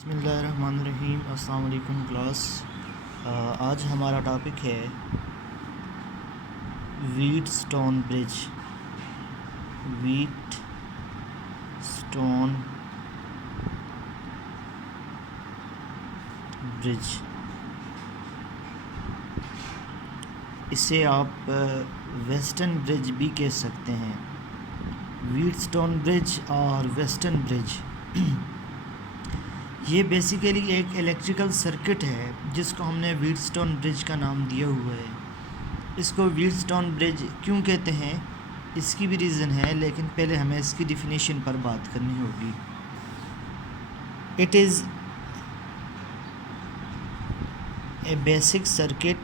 بسم اللہ الرحمن الرحیم۔ السلام علیکم کلاس۔ آج ہمارا ٹاپک ہے ویٹ سٹون برج۔ ویٹ سٹون برج، اسے آپ ویسٹرن برج بھی کہہ سکتے ہیں۔ ویٹ سٹون برج اور ویسٹرن برج یہ بیسیکلی ایک الیکٹریکل سرکٹ ہے جس کو ہم نے ویٹ سٹون برج کا نام دیا ہوا ہے۔ اس کو ویٹ سٹون برج کیوں کہتے ہیں اس کی بھی ریزن ہے، لیکن پہلے ہمیں اس کی ڈیفینیشن پر بات کرنی ہوگی۔ It is a basic circuit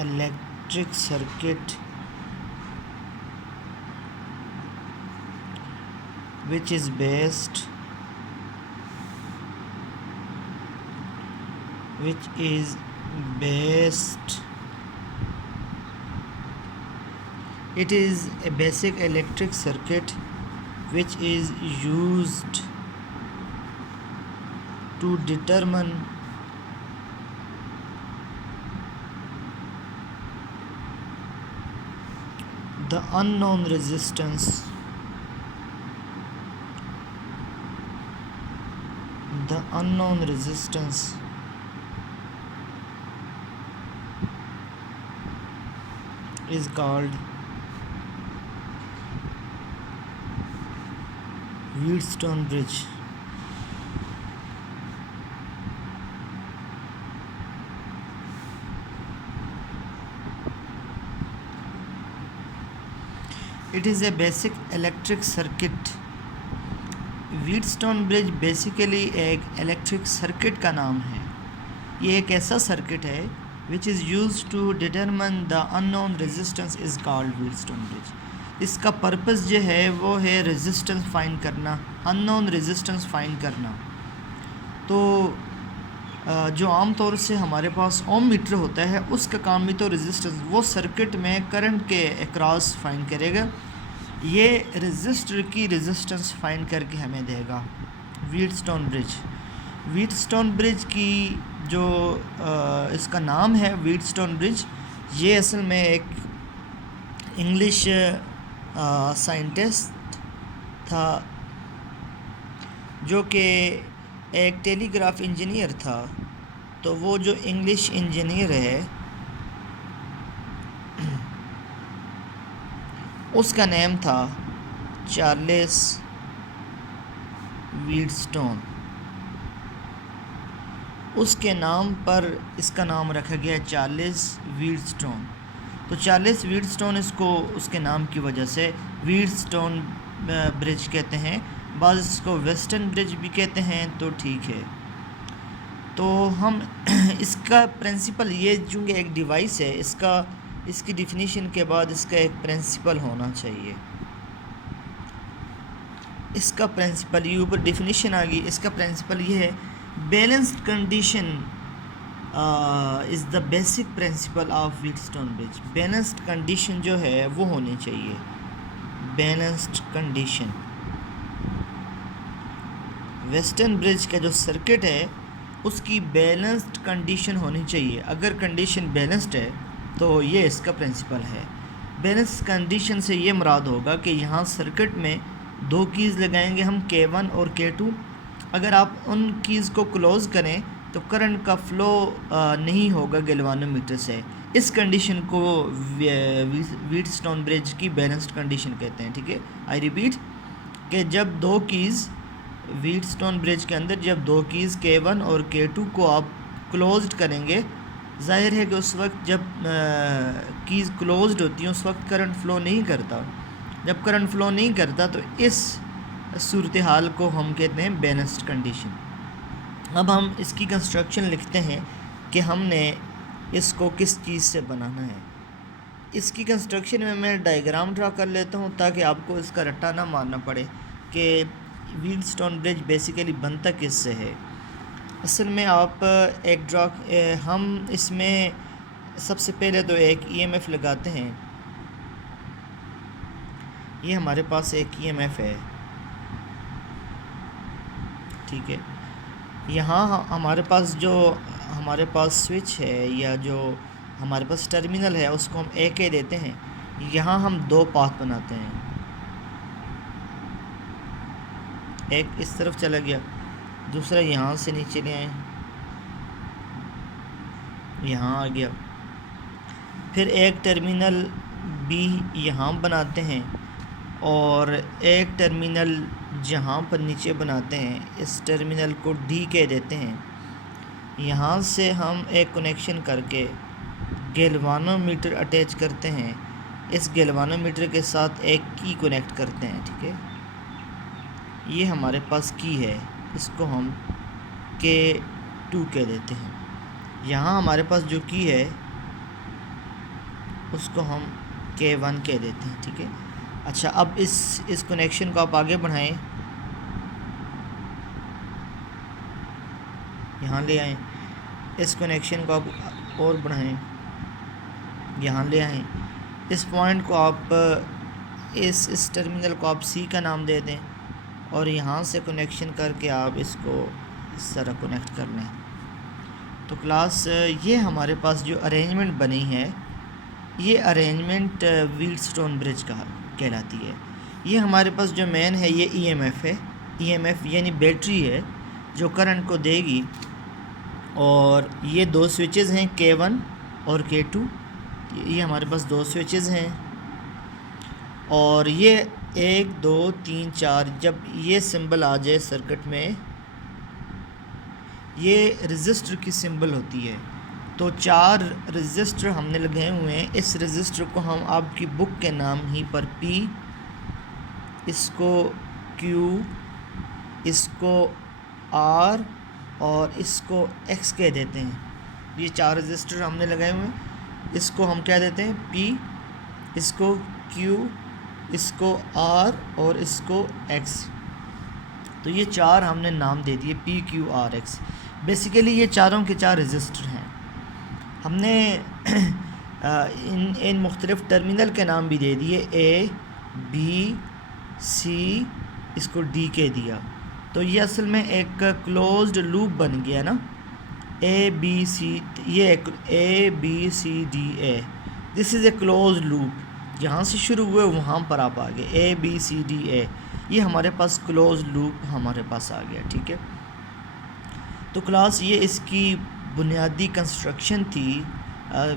electric circuit which is based it is a basic electric circuit which is used to determine the unknown resistance is called Wheatstone bridge. It is a basic electric circuit. Wheatstone bridge basically ایک electric circuit کا نام ہے۔ یہ ایک ایسا circuit ہے which is used to determine the unknown resistance is called Wheatstone bridge. اس کا purpose جو ہے وہ ہے ریزسٹنس فائنڈ کرنا، unknown resistance فائنڈ کرنا۔ تو جو عام طور سے ہمارے پاس اوم میٹر ہوتا ہے اس کا کام بھی تو ریزسٹنس، وہ سرکٹ میں کرنٹ کے اکراس فائنڈ کرے گا، یہ رزسٹر کی ریزسٹنس فائنڈ کر کے ہمیں دے گا۔ ویٹ سٹون برج کی جو اس کا نام ہے ویٹ سٹون برج، یہ اصل میں ایک انگلش سائنٹسٹ تھا جو کہ ایک ٹیلی گراف انجینئر تھا۔ تو وہ جو انگلش انجینئر ہے اس کا نیم تھا چارلس ویٹسٹون۔ اس کے نام پر اس کا نام رکھا گیا چارلس ویٹسٹون۔ تو چارلس ویٹسٹون اس کو اس کے نام کی وجہ سے ویٹسٹون برج کہتے ہیں، بعض اس کو ویسٹرن برج بھی کہتے ہیں، تو ٹھیک ہے۔ تو ہم اس کا پرنسپل، یہ چونکہ ایک ڈیوائس ہے، اس کی ڈیفینیشن کے بعد اس کا ایک پرنسپل ہونا چاہیے۔ اس کا پرنسپل یہ اوپر ڈیفینیشن آ گئی، اس کا پرنسپل یہ ہے balanced condition is the basic principle of Wheatstone bridge. Balanced condition جو ہے وہ ہونی چاہیے، بیلنسڈ کنڈیشن۔ ویسٹرن برج کا جو سرکٹ ہے اس کی بیلنسڈ کنڈیشن ہونی چاہیے۔ اگر کنڈیشن بیلنسڈ ہے تو یہ اس کا پرنسپل ہے۔ بیلنس کنڈیشن سے یہ مراد ہوگا کہ یہاں سرکٹ میں دو کیز لگائیں گے ہم K1 اور K2۔ اگر آپ ان کیز کو کلوز کریں تو کرنٹ کا فلو نہیں ہوگا گیلوانو میٹر سے۔ اس کنڈیشن کو ویٹسٹون برج کی بیلنسڈ کنڈیشن کہتے ہیں، ٹھیک ہے۔ آئی ریپیٹ کہ جب دو کیز ویٹسٹون برج کے اندر جب دو کیز K1 اور K2 کو آپ کلوزڈ کریں گے، ظاہر ہے کہ اس وقت جب کیز کلوزڈ ہوتی ہیں اس وقت کرنٹ فلو نہیں کرتا۔ جب کرنٹ فلو نہیں کرتا تو اس صورتحال کو ہم کہتے ہیں بیلنسڈ کنڈیشن۔ اب ہم اس کی کنسٹرکشن لکھتے ہیں کہ ہم نے اس کو کس چیز سے بنانا ہے۔ اس کی کنسٹرکشن میں ڈائیگرام ڈرا کر لیتا ہوں تاکہ آپ کو اس کا رٹا نہ مارنا پڑے کہ ویٹسٹون برج بیسیکلی بنتا کس سے ہے۔ اصل میں آپ ہم اس میں سب سے پہلے تو ایک ای ایم ایف لگاتے ہیں۔ یہ ہمارے پاس ایک ای ایم ایف ہے، ٹھیک ہے. یہاں ہمارے پاس سوئچ ہے یا جو ہمارے پاس ٹرمینل ہے اس کو ہم اے کے دیتے ہیں. یہاں ہم دو پاتھ بناتے ہیں، ایک اس طرف چلا گیا، دوسرا یہاں سے نیچے لے آئیں، یہاں آ گیا. پھر ایک ٹرمینل بی یہاں بناتے ہیں اور ایک ٹرمینل جہاں پر نیچے بناتے ہیں اس ٹرمینل کو ڈی کہہ دیتے ہیں. یہاں سے ہم ایک کنیکشن کر کے گیلوانو میٹر اٹیچ کرتے ہیں، اس گیلوانو میٹر کے ساتھ ایک کی کنیکٹ کرتے ہیں، ٹھیک ہے. یہ ہمارے پاس کی ہے، اس کو ہم K2 کہہ دیتے ہیں. یہاں ہمارے پاس جو کی ہے اس کو ہم K1 کہہ دیتے ہیں، ٹھیک ہے. اچھا، اب اس کنیکشن کو آپ آگے بڑھائیں، یہاں لے آئیں. اس کنیکشن کو آپ اور بڑھائیں، یہاں لے آئیں. اس پوائنٹ کو آپ اس ٹرمینل کو آپ سی کا نام دے دیں اور یہاں سے کنیکشن کر کے آپ اس کو اس طرح کنیکٹ کر لیں. تو کلاس یہ ہمارے پاس جو ارینجمنٹ بنی ہے، یہ ارینجمنٹ ویلسٹون برج کہلاتی ہے. یہ ہمارے پاس جو مین ہے یہ ای ایم ایف ہے. ای ایم ایف یعنی بیٹری ہے جو کرنٹ کو دے گی، اور یہ دو سوئچز ہیں K1 اور K2. یہ ہمارے پاس دو سوئچز ہیں اور یہ 1 2 3 4 جب یہ سمبل آ جائے سرکٹ میں، یہ رجسٹر کی سمبل ہوتی ہے. تو 4 رجسٹر ہم نے لگائے ہوئے ہیں. اس رجسٹر کو ہم آپ کی بک کے نام ہی پر P، اس کو Q، اس کو R اور اس کو X کہہ دیتے ہیں. یہ 4 رجسٹر ہم نے لگائے ہوئے ہیں، اس کو ہم کیا دیتے ہیں P، اس کو Q، اس کو R اور اس کو X. تو یہ 4 ہم نے نام دے دیے P Q R X. Basically یہ چاروں کے 4 رجسٹر ہیں. ہم نے ان مختلف ٹرمینل کے نام بھی دے دیے، A B C، اس کو D کہہ دیا. تو یہ اصل میں ایک کلوزڈ لوپ بن گیا نا. A B C، یہ A B C D A، this is a closed loop. جہاں سے شروع ہوئے وہاں پر آپ آگے A B C D A، یہ ہمارے پاس کلوزڈ لوپ ہمارے پاس آ گیا، ٹھیک ہے. تو کلاس یہ اس کی بنیادی کنسٹرکشن تھی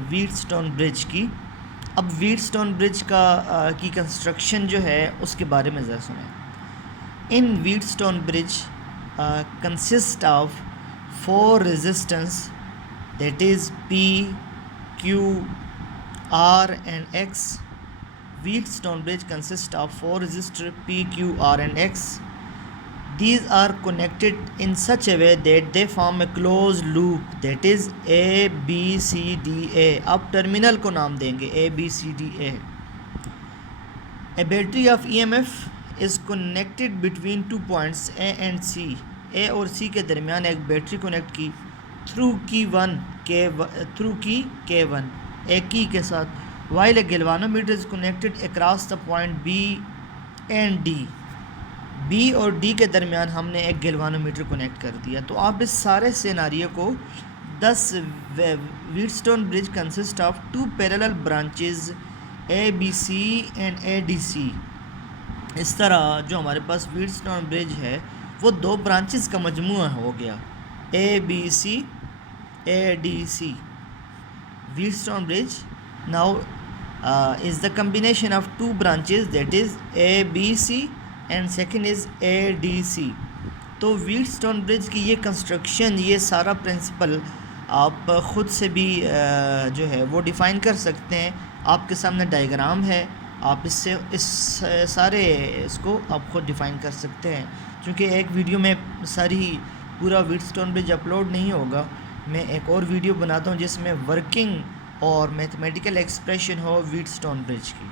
ویٹسٹون برج کی. اب ویٹسٹون برج کی کنسٹرکشن جو ہے اس کے بارے میں ذرا سنیں. ان ویٹسٹون برج consist of 4 resistance, that is P, Q, R and X. Wheatstone bridge consists of 4 resistors P, Q, R and X. These are connected in such a way that they form a closed loop, that is A, B, C, D, A. اب terminal کو نام دیں گے A, B, C, D, A. A battery of EMF is connected between 2 points A and C. A اور C کے درمیان ایک battery connect کی تھرو کی K1 ایک کی کے ساتھ. while a galvanometer is connected across the point B and D. B اور D کے درمیان ہم نے ایک گیلوانومیٹر کنیکٹ کر دیا. تو آپ اس سارے سیناریو کو 10 ویٹسٹون برج consist of 2 parallel branches A B C and A D C. اس طرح جو ہمارے پاس ویٹسٹون برج ہے وہ 2 برانچز کا مجموعہ ہو گیا، A B C A D C. ویٹسٹون bridge now is the combination of 2 branches, that is A B C and second is A D C. تو ویٹسٹون برج کی یہ کنسٹرکشن، یہ سارا پرنسپل آپ خود سے بھی جو ہے وہ ڈیفائن کر سکتے ہیں. آپ کے سامنے ڈائیگرام ہے، آپ اس سارے اس کو آپ خود ڈیفائن کر سکتے ہیں. چونکہ ایک ویڈیو میں پورا ویٹسٹون برج اپلوڈ نہیں ہوگا، میں ایک اور ویڈیو بناتا ہوں جس میں ورکنگ اور میتھمیٹیکل ایکسپریشن ہو ویٹسٹون برج کی.